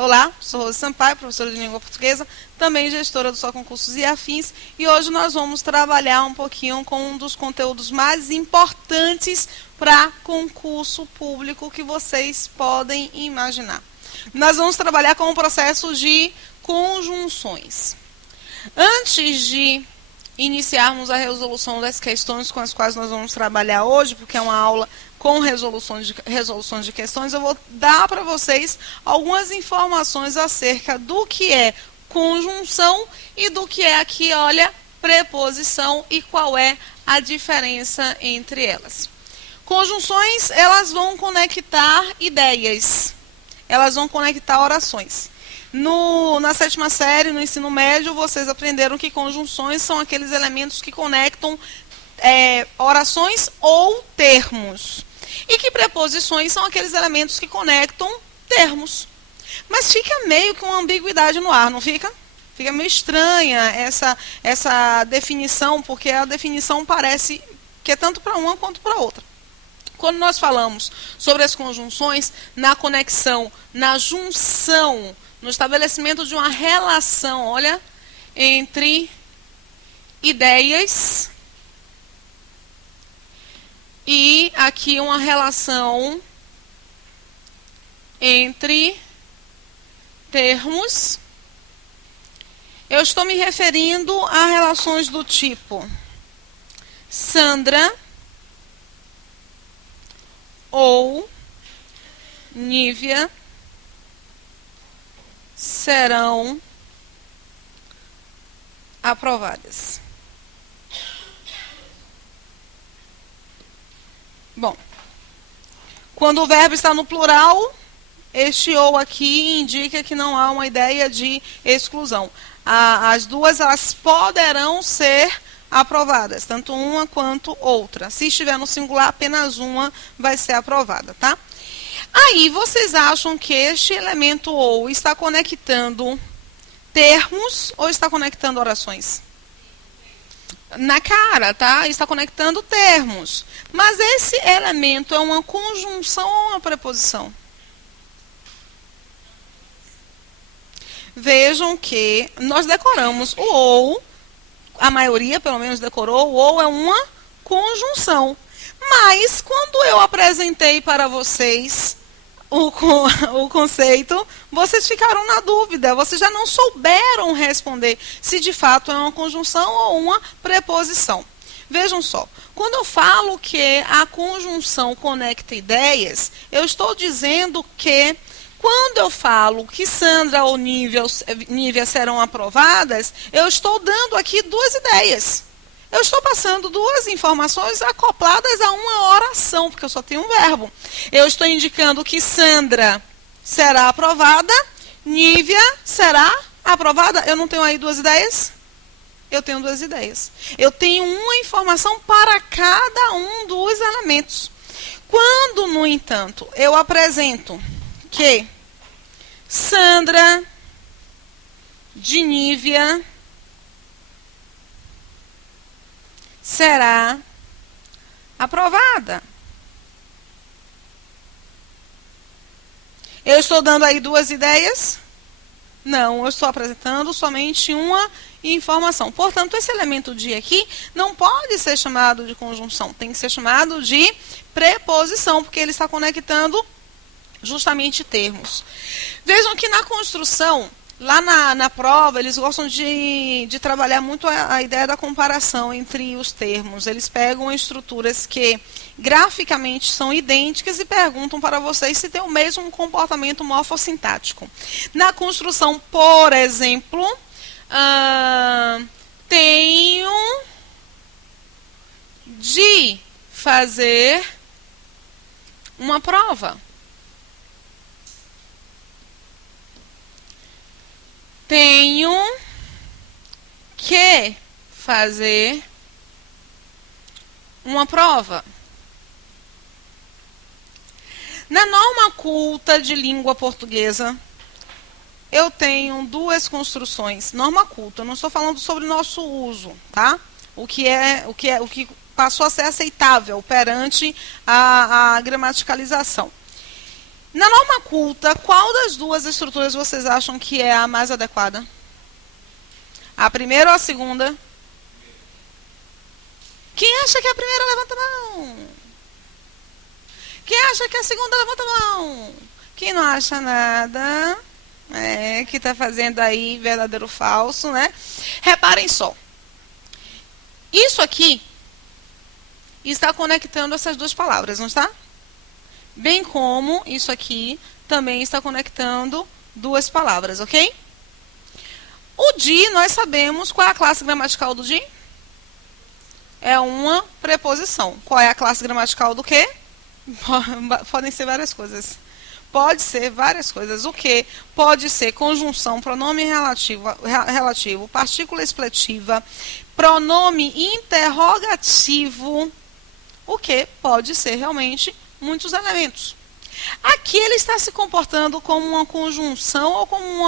Olá, sou Rose Sampaio, professora de língua portuguesa, também gestora do Só Concursos e Afins, e hoje nós vamos trabalhar um pouquinho com um dos conteúdos mais importantes para concurso público que vocês podem imaginar. Nós vamos trabalhar com o processo de conjunções. Antes de iniciarmos a resolução das questões com as quais nós vamos trabalhar hoje, porque é uma aula com resoluções de questões, eu vou dar para vocês algumas informações acerca do que é conjunção e do que é aqui, olha, preposição e qual é a diferença entre elas. Conjunções, elas vão conectar ideias, elas vão conectar orações. Na 7ª série, no ensino médio, vocês aprenderam que conjunções são aqueles elementos que conectam orações ou termos. E que preposições são aqueles elementos que conectam termos. Mas fica meio que uma ambiguidade no ar, não fica? Fica meio estranha essa definição, porque a definição parece que é tanto para uma quanto para outra. Quando nós falamos sobre as conjunções, na conexão, na junção, no estabelecimento de uma relação, olha, entre ideias e aqui uma relação entre termos. Eu estou me referindo a relações do tipo Sandra ou Nívia serão aprovadas. Bom, quando o verbo está no plural, este ou aqui indica que não há uma ideia de exclusão. As duas, elas poderão ser aprovadas, tanto uma quanto outra. Se estiver no singular, apenas uma vai ser aprovada, tá? Aí, vocês acham que este elemento ou está conectando termos ou está conectando orações? Na cara, tá? Está conectando termos. Mas esse elemento é uma conjunção ou uma preposição? Vejam que nós decoramos o ou, a maioria pelo menos decorou, o ou é uma conjunção. Mas quando eu apresentei para vocês o conceito, vocês ficaram na dúvida, vocês já não souberam responder se de fato é uma conjunção ou uma preposição. Vejam só, quando eu falo que a conjunção conecta ideias, eu estou dizendo que quando eu falo que Sandra ou Nívia serão aprovadas, eu estou dando aqui duas ideias. Eu estou passando duas informações acopladas a uma oração, porque eu só tenho um verbo. Eu estou indicando que Sandra será aprovada, Nívia será aprovada. Eu não tenho aí duas ideias? Eu tenho duas ideias. Eu tenho uma informação para cada um dos elementos. Quando, no entanto, eu apresento que Sandra de Nívia será aprovada. Eu estou dando aí duas ideias? Não, eu estou apresentando somente uma informação. Portanto, esse elemento de aqui não pode ser chamado de conjunção, tem que ser chamado de preposição, porque ele está conectando justamente termos. Vejam que na construção, lá na prova, eles gostam de trabalhar muito a ideia da comparação entre os termos. Eles pegam estruturas que graficamente são idênticas e perguntam para vocês se tem o mesmo comportamento morfossintático. Na construção, por exemplo, tenho de fazer uma prova. Tenho que fazer uma prova. Na norma culta de língua portuguesa, eu tenho duas construções. Norma culta, eu não estou falando sobre o nosso uso, tá? O que passou a ser aceitável perante a gramaticalização. Na norma culta, qual das duas estruturas vocês acham que é a mais adequada? A primeira ou a segunda? Quem acha que a primeira, levanta a mão. Quem acha que a segunda, levanta a mão. Quem não acha nada, que está fazendo aí verdadeiro ou falso, né? Reparem só. Isso aqui está conectando essas duas palavras, não está? Bem como isso aqui também está conectando duas palavras, ok? O de, nós sabemos qual é a classe gramatical do de? É uma preposição. Qual é a classe gramatical do que? Podem ser várias coisas. Pode ser várias coisas. O que? Pode ser conjunção, pronome relativo, partícula expletiva, pronome interrogativo. O que? Pode ser realmente muitos elementos. Aqui ele está se comportando como uma conjunção ou como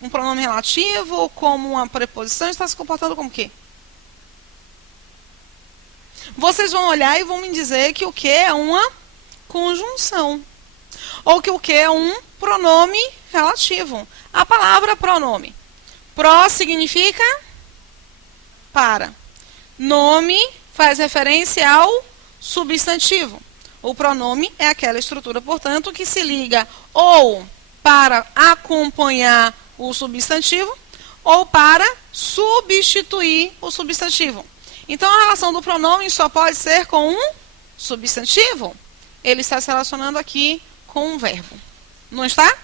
um pronome relativo ou como uma preposição. Está se comportando como o quê? Vocês vão olhar e vão me dizer que o que é uma conjunção. Ou que o que é um pronome relativo. A palavra pronome. Pró significa para. Nome faz referência ao substantivo. O pronome é aquela estrutura, portanto, que se liga ou para acompanhar o substantivo ou para substituir o substantivo. Então, a relação do pronome só pode ser com um substantivo. Ele está se relacionando aqui com um verbo. Não está?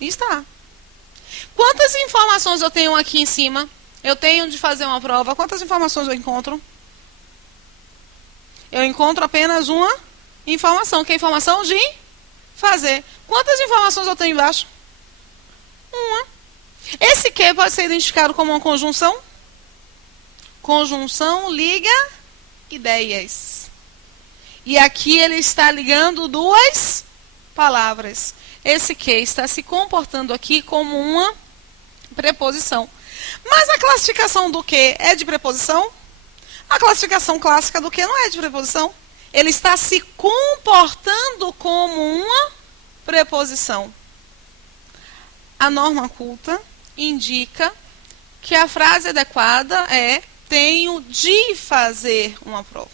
Está. Quantas informações eu tenho aqui em cima? Eu tenho de fazer uma prova. Quantas informações eu encontro? Eu encontro apenas uma informação, que é a informação de fazer. Quantas informações eu tenho embaixo? Uma. Esse que pode ser identificado como uma conjunção? Conjunção liga ideias. E aqui ele está ligando duas palavras. Esse que está se comportando aqui como uma preposição. Mas a classificação do que é de preposição? A classificação clássica do que não é de preposição. Ele está se comportando como uma preposição. A norma culta indica que a frase adequada é tenho de fazer uma prova.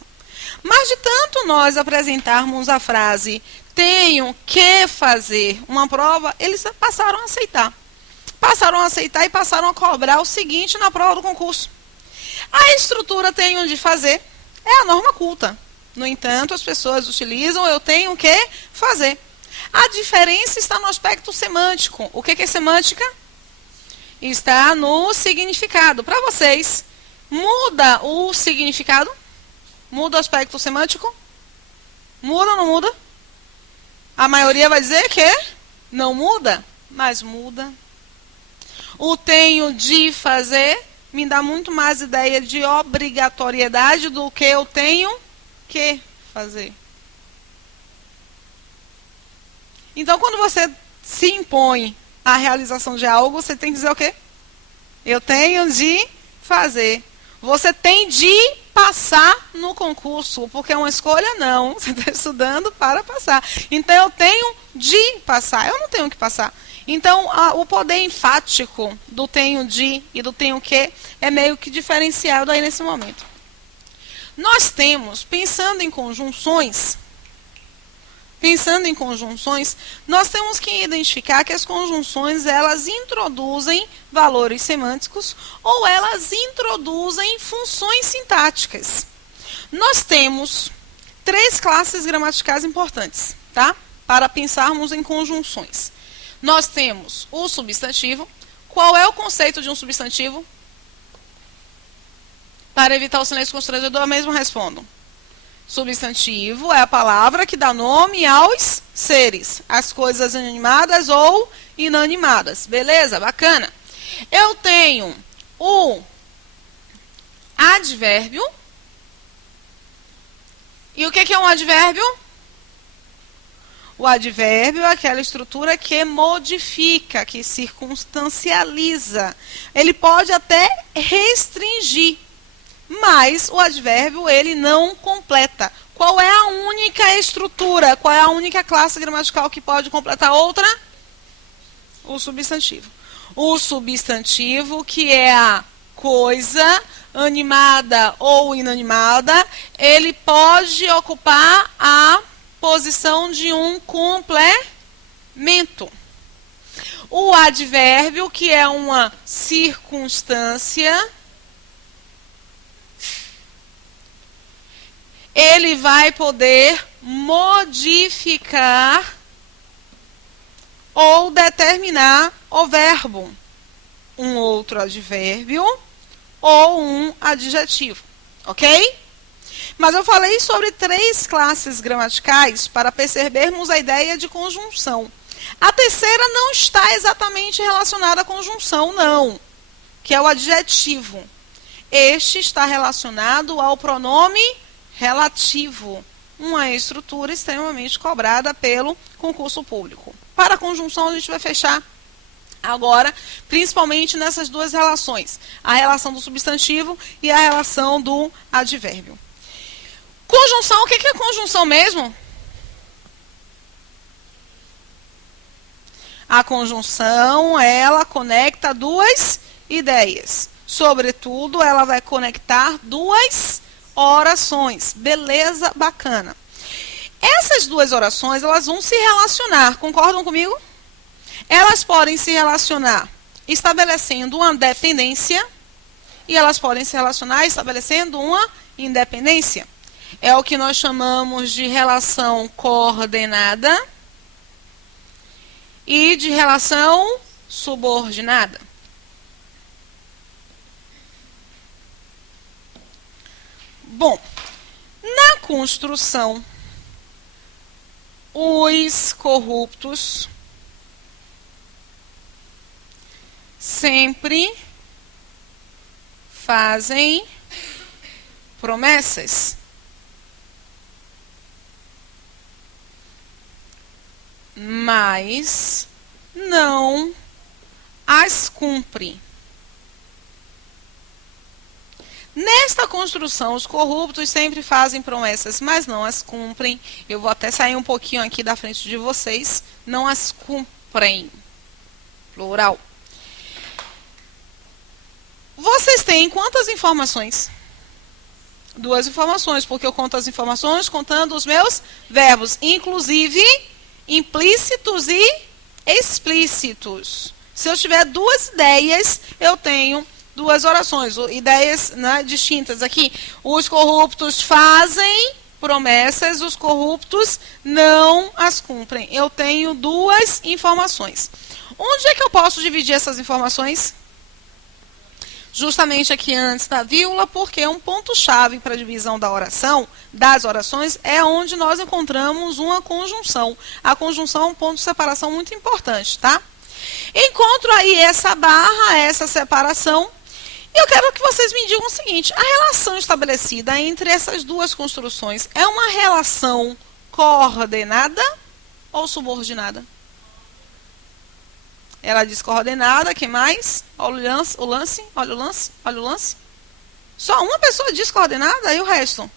Mas de tanto nós apresentarmos a frase tenho que fazer uma prova, eles passaram a aceitar. Passaram a aceitar e passaram a cobrar o seguinte na prova do concurso. A estrutura tenho de fazer é a norma culta. No entanto, as pessoas utilizam eu tenho que fazer. A diferença está no aspecto semântico. O que é semântica? Está no significado. Para vocês, muda o significado? Muda o aspecto semântico? Muda ou não muda? A maioria vai dizer que não muda, mas muda. O tenho de fazer me dá muito mais ideia de obrigatoriedade do que eu tenho que fazer. Então, quando você se impõe a realização de algo, você tem que dizer o quê? Eu tenho de fazer. Você tem de passar no concurso, porque é uma escolha não. Você está estudando para passar. Então, eu tenho de passar. Eu não tenho que passar. Então, o poder enfático do tenho de e do tenho que é meio que diferenciado aí nesse momento. Nós temos, pensando em conjunções, nós temos que identificar que as conjunções, elas introduzem valores semânticos ou elas introduzem funções sintáticas. Nós temos 3 classes gramaticais importantes, tá? Para pensarmos em conjunções. Nós temos o substantivo. Qual é o conceito de um substantivo? Para evitar o silêncio constrangedor, eu mesmo respondo. Substantivo é a palavra que dá nome aos seres, as coisas animadas ou inanimadas. Beleza? Bacana. Eu tenho o advérbio. E o que é um advérbio? O advérbio é aquela estrutura que modifica, que circunstancializa. Ele pode até restringir, Mas o advérbio, ele não completa. Qual é a única estrutura? Qual é a única classe gramatical que pode completar outra? O substantivo. O substantivo, que é a coisa animada ou inanimada, ele pode ocupar a posição de um complemento. O advérbio, que é uma circunstância, ele vai poder modificar ou determinar o verbo, um outro advérbio ou um adjetivo, ok? Mas eu falei sobre 3 classes gramaticais para percebermos a ideia de conjunção. A terceira não está exatamente relacionada à conjunção, não, que é o adjetivo. Este está relacionado ao pronome relativo, uma estrutura extremamente cobrada pelo concurso público. Para a conjunção, a gente vai fechar agora, principalmente nessas 2 relações, a relação do substantivo e a relação do advérbio. Conjunção, o que é conjunção mesmo? A conjunção, ela conecta 2 ideias. Sobretudo, ela vai conectar 2 orações. Beleza? Bacana. Essas 2 orações, elas vão se relacionar. Concordam comigo? Elas podem se relacionar estabelecendo uma dependência e elas podem se relacionar estabelecendo uma independência. É o que nós chamamos de relação coordenada e de relação subordinada. Bom, na construção, os corruptos sempre fazem promessas. Mas não as cumpre. Nesta construção, os corruptos sempre fazem promessas, mas não as cumprem. Eu vou até sair um pouquinho aqui da frente de vocês. Não as cumprem. Plural. Vocês têm quantas informações? 2 informações, porque eu conto as informações contando os meus verbos, inclusive implícitos e explícitos. Se eu tiver 2 ideias, eu tenho 2 orações, ideias, né, distintas aqui. Os corruptos fazem promessas, os corruptos não as cumprem. Eu tenho 2 informações. Onde é que eu posso dividir essas informações? Justamente aqui antes da vírgula, porque um ponto-chave para a divisão da oração, das orações, é onde nós encontramos uma conjunção. A conjunção é um ponto de separação muito importante, tá? Encontro aí essa barra, essa separação, e eu quero que vocês me digam o seguinte: a relação estabelecida entre essas 2 construções é uma relação coordenada ou subordinada? Ela diz coordenada, que mais? Olha o lance. Só uma pessoa diz coordenada e o resto?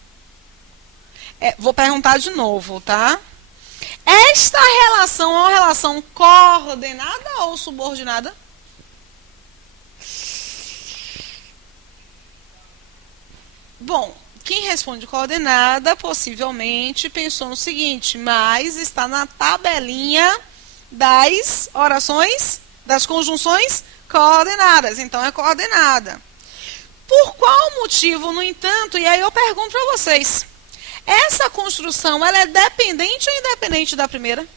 Vou perguntar de novo, tá? Esta relação é uma relação coordenada ou subordinada? Bom, quem responde coordenada possivelmente pensou no seguinte: mas está na tabelinha das orações, das conjunções coordenadas. Então, é coordenada. Por qual motivo, no entanto, e aí eu pergunto para vocês, essa construção, ela é dependente ou independente da primeira?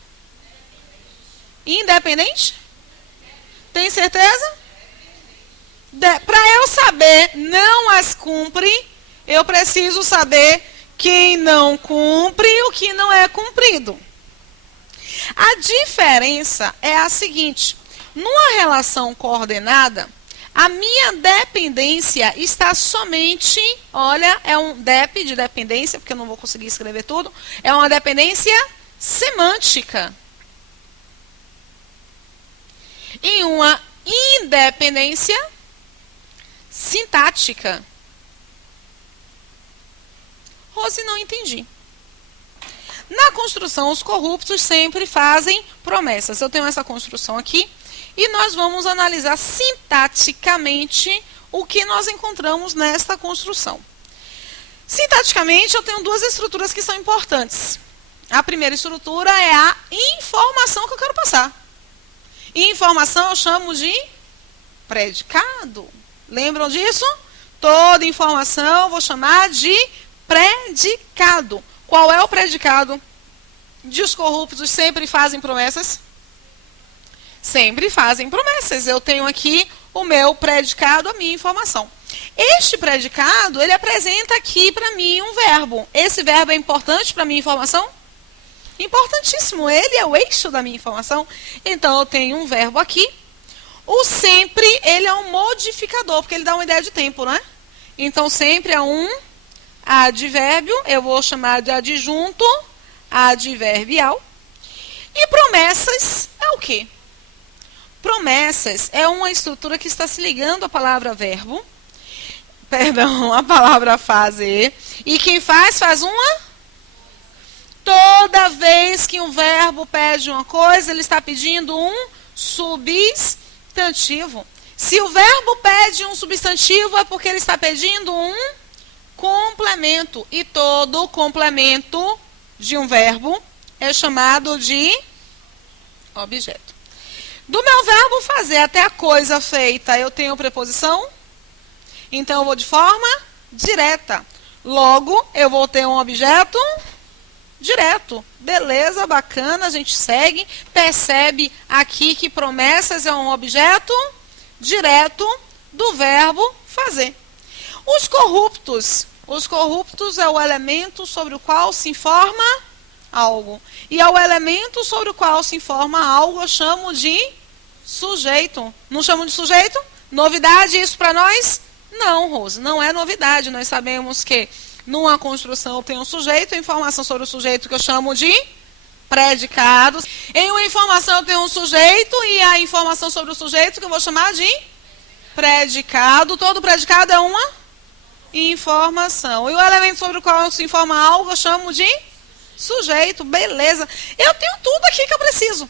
Independente? Tem certeza? Para eu saber não as cumpre, eu preciso saber quem não cumpre e o que não é cumprido. A diferença é a seguinte: numa relação coordenada, a minha dependência está somente, olha, é um dep de dependência, porque eu não vou conseguir escrever tudo, é uma dependência semântica. E uma independência sintática. Rose, não entendi. Na construção, os corruptos sempre fazem promessas. Eu tenho essa construção aqui e nós vamos analisar sintaticamente o que nós encontramos nesta construção. Sintaticamente, eu tenho duas estruturas que são importantes. A primeira estrutura é a informação que eu quero passar. Informação eu chamo de predicado. Lembram disso? Toda informação eu vou chamar de predicado. Qual é o predicado de os corruptos sempre fazem promessas? Sempre fazem promessas. Eu tenho aqui o meu predicado, a minha informação. Este predicado, ele apresenta aqui para mim um verbo. Esse verbo é importante para a minha informação? Importantíssimo. Ele é o eixo da minha informação. Então, eu tenho um verbo aqui. O sempre, ele é um modificador, porque ele dá uma ideia de tempo, não é? Então, sempre é um advérbio, eu vou chamar de adjunto adverbial. E promessas é o quê? Promessas é uma estrutura que está se ligando à palavra verbo, perdão, a palavra fazer, e quem faz uma. Toda vez que um verbo pede uma coisa, ele está pedindo um substantivo. Se o verbo pede um substantivo, é porque ele está pedindo um complemento. E todo complemento de um verbo é chamado de objeto. Do meu verbo fazer até a coisa feita, eu tenho preposição. Então, eu vou de forma direta. Logo, eu vou ter um objeto direto. Beleza, bacana, a gente segue. Percebe aqui que promessas é um objeto direto do verbo fazer. Os corruptos é o elemento sobre o qual se informa algo. E ao elemento sobre o qual se informa algo, eu chamo de sujeito. Não chamo de sujeito? Novidade isso para nós? Não, Rose, não é novidade. Nós sabemos que numa construção eu tenho um sujeito, a informação sobre o sujeito que eu chamo de predicado. Em uma informação eu tenho um sujeito e a informação sobre o sujeito que eu vou chamar de predicado. Todo predicado é uma informação. E o elemento sobre o qual se informa algo eu chamo de sujeito. Beleza. Eu tenho tudo aqui que eu preciso.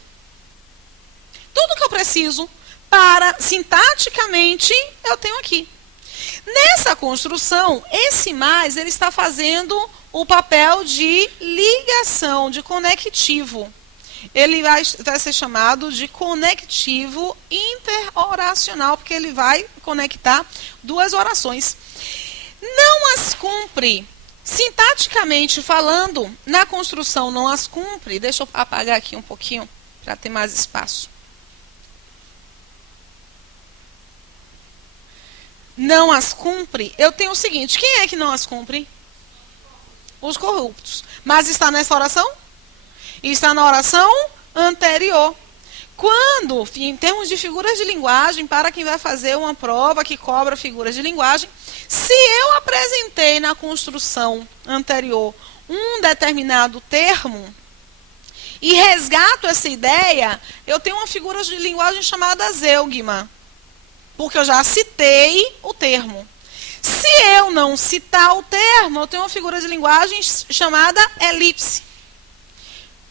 Tudo que eu preciso para, sintaticamente, eu tenho aqui. Nessa construção, esse mais, ele está fazendo o papel de ligação, de conectivo. Ele vai ser chamado de conectivo interoracional, porque ele vai conectar duas orações. Não as cumpre. Sintaticamente falando, na construção não as cumpre. Deixa eu apagar aqui um pouquinho, para ter mais espaço. Não as cumpre, eu tenho o seguinte, quem é que não as cumpre? Os corruptos. Mas está nessa oração? Está na oração anterior. Quando, em termos de figuras de linguagem, para quem vai fazer uma prova que cobra figuras de linguagem, se eu apresentei na construção anterior um determinado termo e resgato essa ideia, eu tenho uma figura de linguagem chamada zeugma. Porque eu já citei o termo. Se eu não citar o termo, eu tenho uma figura de linguagem chamada elipse.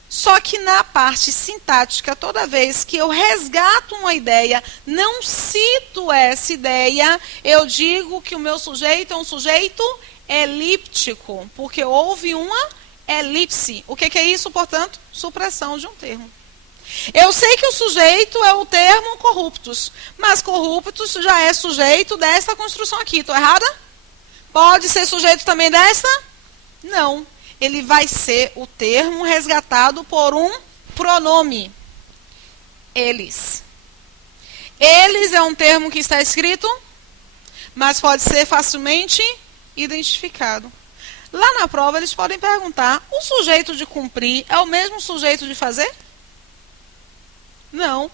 Só que na parte sintática, toda vez que eu resgato uma ideia, não cito essa ideia, eu digo que o meu sujeito é um sujeito elíptico, porque houve uma elipse. O que é isso, portanto? Supressão de um termo. Eu sei que o sujeito é o termo corruptos, mas corruptos já é sujeito dessa construção aqui. Estou errada? Pode ser sujeito também dessa? Não. Ele vai ser o termo resgatado por um pronome. Eles. Eles é um termo que está escrito, mas pode ser facilmente identificado. Lá na prova eles podem perguntar, o sujeito de cumprir é o mesmo sujeito de fazer? Não.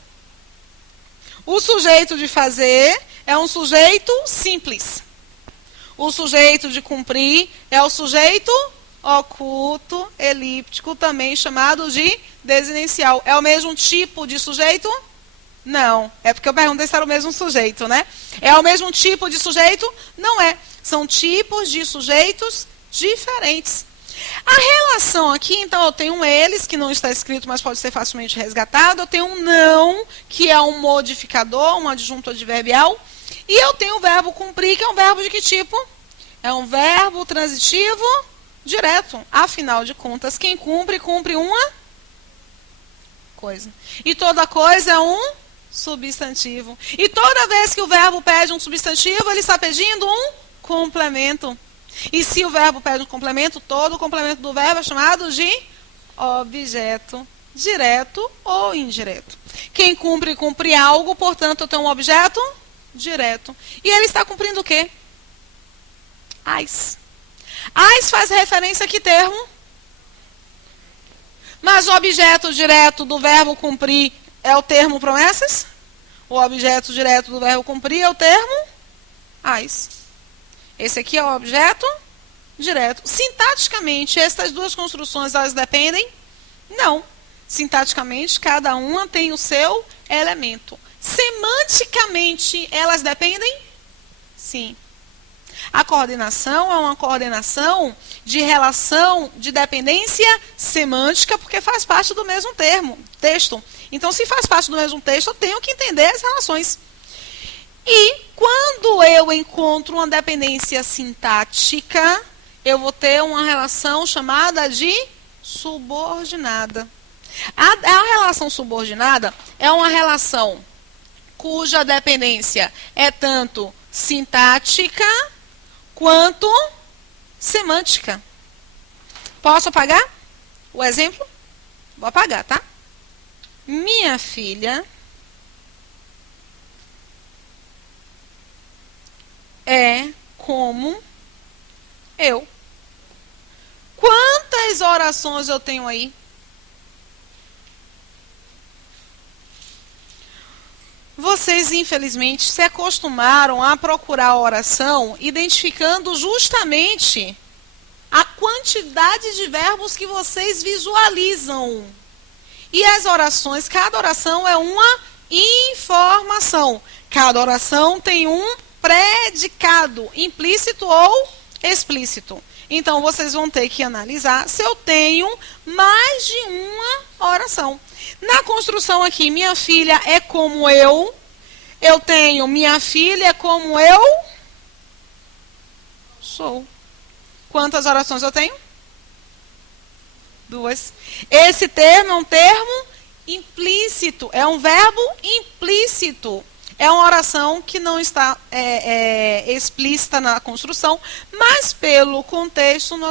O sujeito de fazer é um sujeito simples. O sujeito de cumprir é o sujeito oculto, elíptico, também chamado de desinencial. É o mesmo tipo de sujeito? Não. É porque eu perguntei se era o mesmo sujeito, né? É o mesmo tipo de sujeito? Não é. São tipos de sujeitos diferentes. A relação aqui, então, eu tenho um eles, que não está escrito, mas pode ser facilmente resgatado. Eu tenho um não, que é um modificador, um adjunto adverbial. E eu tenho o verbo cumprir, que é um verbo de que tipo? É um verbo transitivo direto. Afinal de contas, quem cumpre, cumpre uma coisa. E toda coisa é um substantivo. E toda vez que o verbo pede um substantivo, ele está pedindo um complemento. E se o verbo pede um complemento, todo o complemento do verbo é chamado de objeto, direto ou indireto. Quem cumpre, cumpre algo, portanto, eu tenho um objeto direto. E ele está cumprindo o quê? As. As faz referência a que termo? Mas o objeto direto do verbo cumprir é o termo promessas? O objeto direto do verbo cumprir é o termo as. Esse aqui é o objeto direto. Sintaticamente, essas duas construções, elas dependem? Não. Sintaticamente, cada uma tem o seu elemento. Semanticamente, elas dependem? Sim. A coordenação é uma coordenação de relação de dependência semântica, porque faz parte do mesmo texto. Então, se faz parte do mesmo texto, eu tenho que entender as relações. E quando eu encontro uma dependência sintática, eu vou ter uma relação chamada de subordinada. A relação subordinada é uma relação cuja dependência é tanto sintática quanto semântica. Posso apagar o exemplo? Vou apagar, tá? Minha filha é como eu. Quantas orações eu tenho aí? Vocês, infelizmente, se acostumaram a procurar a oração identificando justamente a quantidade de verbos que vocês visualizam. E as orações, cada oração é uma informação. Cada oração tem um predicado, implícito ou explícito. Então, vocês vão ter que analisar se eu tenho mais de uma oração. Na construção aqui, minha filha é como eu tenho minha filha é como eu sou. Quantas orações eu tenho? 2. Esse termo é um termo implícito, é um verbo implícito. É uma oração que não está explícita na construção, mas pelo contexto nós